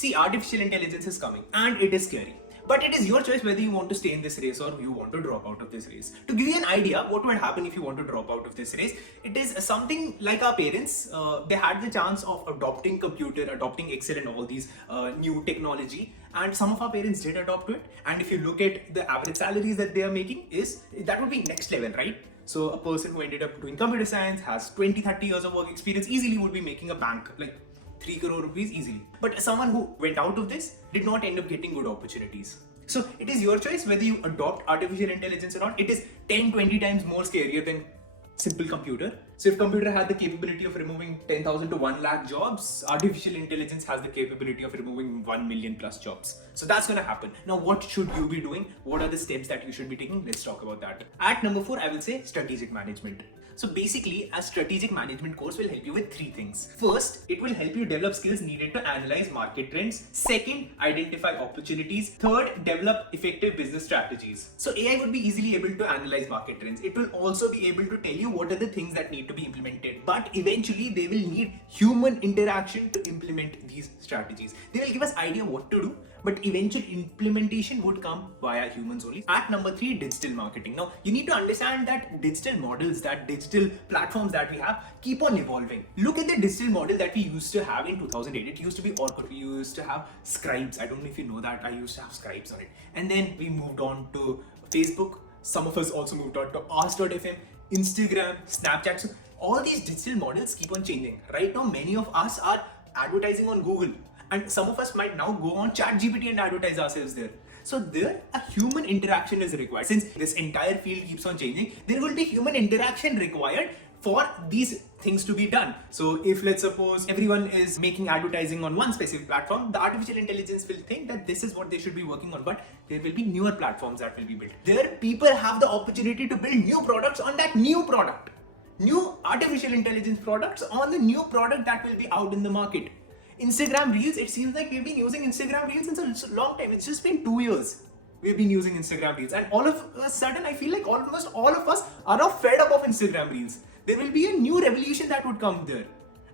See, artificial intelligence is coming and it is scary. But it is your choice whether you want to stay in this race or you want to drop out of this race. To give you an idea what would happen if you want to drop out of this race, it is something like our parents. They had the chance of adopting computer, adopting Excel and all these new technology, and some of our parents did adopt it. And if you look at the average salaries that they are making, that would be next level, right? So a person who ended up doing computer science, has 20-30 years of work experience, easily would be making a bank like 3 crore rupees easily. But someone who went out of this did not end up getting good opportunities. So it is your choice whether you adopt artificial intelligence or not. It is 10-20 times more scarier than simple computer. So if computer had the capability of removing 10,000 to 1 lakh jobs, artificial intelligence has the capability of removing 1 million plus jobs. So that's going to happen. Now, what should you be doing? What are the steps that you should be taking? Let's talk about that. At number 4, I will say strategic management. So basically, a strategic management course will help you with 3 things. First, it will help you develop skills needed to analyze market trends. Second, identify opportunities. Third, develop effective business strategies. So AI would be easily able to analyze market trends. It will also be able to tell you what are the things that need to be implemented. But eventually, they will need human interaction to implement these strategies. They will give us idea what to do, but eventual implementation would come via humans only. At number 3, digital marketing. Now, you need to understand that digital models, that digital platforms that we have keep on evolving. Look at the digital model that we used to have in 2008. It used to be Orkut. We used to have Scribes. I don't know if you know that. I used to have Scribes on it. And then we moved on to Facebook. Some of us also moved on to Ask.fm, Instagram, Snapchat. So all these digital models keep on changing. Right now, many of us are advertising on Google. And some of us might now go on ChatGPT and advertise ourselves there. So there, a human interaction is required. Since this entire field keeps on changing, there will be human interaction required for these things to be done. So if, let's suppose, everyone is making advertising on one specific platform, the artificial intelligence will think that this is what they should be working on, but there will be newer platforms that will be built. There, people have the opportunity to build new products on that new product. New artificial intelligence products on the new product that will be out in the market. Instagram Reels, it seems like we've been using Instagram Reels since a long time. It's just been 2 years we've been using Instagram Reels. And all of a sudden, I feel like almost all of us are now fed up of Instagram Reels. There will be a new revolution that would come there.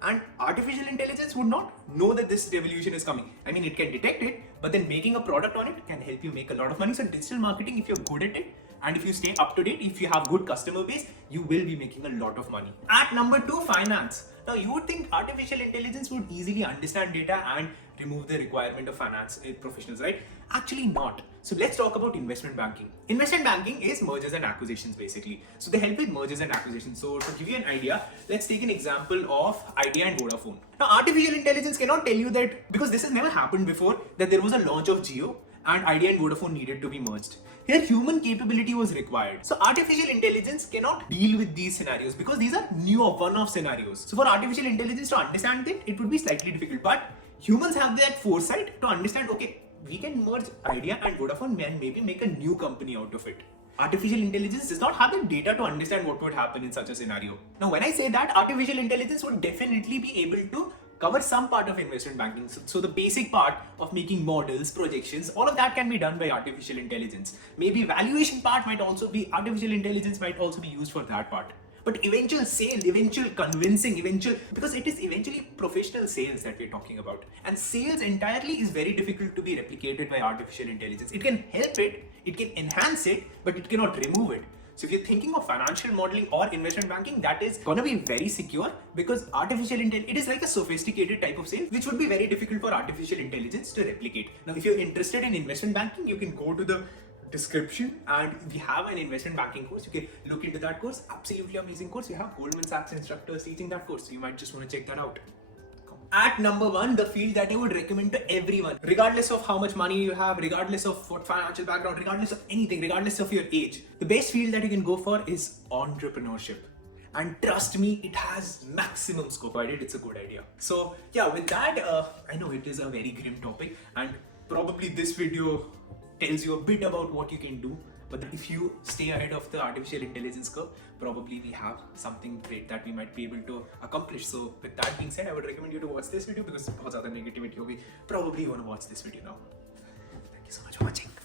And artificial intelligence would not know that this revolution is coming. I mean, it can detect it, but then making a product on it can help you make a lot of money. So digital marketing, if you're good at it, and if you stay up to date, if you have good customer base, you will be making a lot of money. At number 2, finance. Now, you would think artificial intelligence would easily understand data and remove the requirement of finance professionals, right? Actually not. So let's talk about investment banking. Investment banking is mergers and acquisitions basically. So they help with mergers and acquisitions. So to give you an idea, let's take an example of Idea and Vodafone. Now, artificial intelligence cannot tell you that, because this has never happened before, that there was a launch of Jio and Idea and Vodafone needed to be merged. Here, human capability was required. So artificial intelligence cannot deal with these scenarios because these are new or one-off scenarios. So for artificial intelligence to understand it would be slightly difficult. But humans have that foresight to understand, okay, we can merge Idea and Vodafone and maybe make a new company out of it. Artificial intelligence does not have the data to understand what would happen in such a scenario. Now, when I say that, artificial intelligence would definitely be able to cover some part of investment banking. So the basic part of making models, projections, all of that can be done by artificial intelligence. Maybe valuation part might also be, artificial intelligence might also be used for that part. But eventual sale, eventual convincing, because it is eventually professional sales that we're talking about. And sales entirely is very difficult to be replicated by artificial intelligence. It can help it, it can enhance it, but it cannot remove it. So if you're thinking of financial modeling or investment banking, that is gonna be very secure because artificial intelligence, it is like a sophisticated type of sale, which would be very difficult for artificial intelligence to replicate. Now, if you're interested in investment banking, you can go to the description and we have an investment banking course. You can look into that course. Absolutely amazing course. We have Goldman Sachs instructors teaching that course. So you might just want to check that out. At number 1, the field that I would recommend to everyone, regardless of how much money you have, regardless of what financial background, regardless of anything, regardless of your age, the best field that you can go for is entrepreneurship. And trust me, it has maximum scope. Provided it's a good idea. So yeah, with that, I know it is a very grim topic and probably this video tells you a bit about what you can do. But if you stay ahead of the artificial intelligence curve, probably we have something great that we might be able to accomplish. So with that being said, I would recommend you to watch this video because बहुत ज़्यादा negativity होगी. Probably you want to watch this video now. Thank you so much for watching.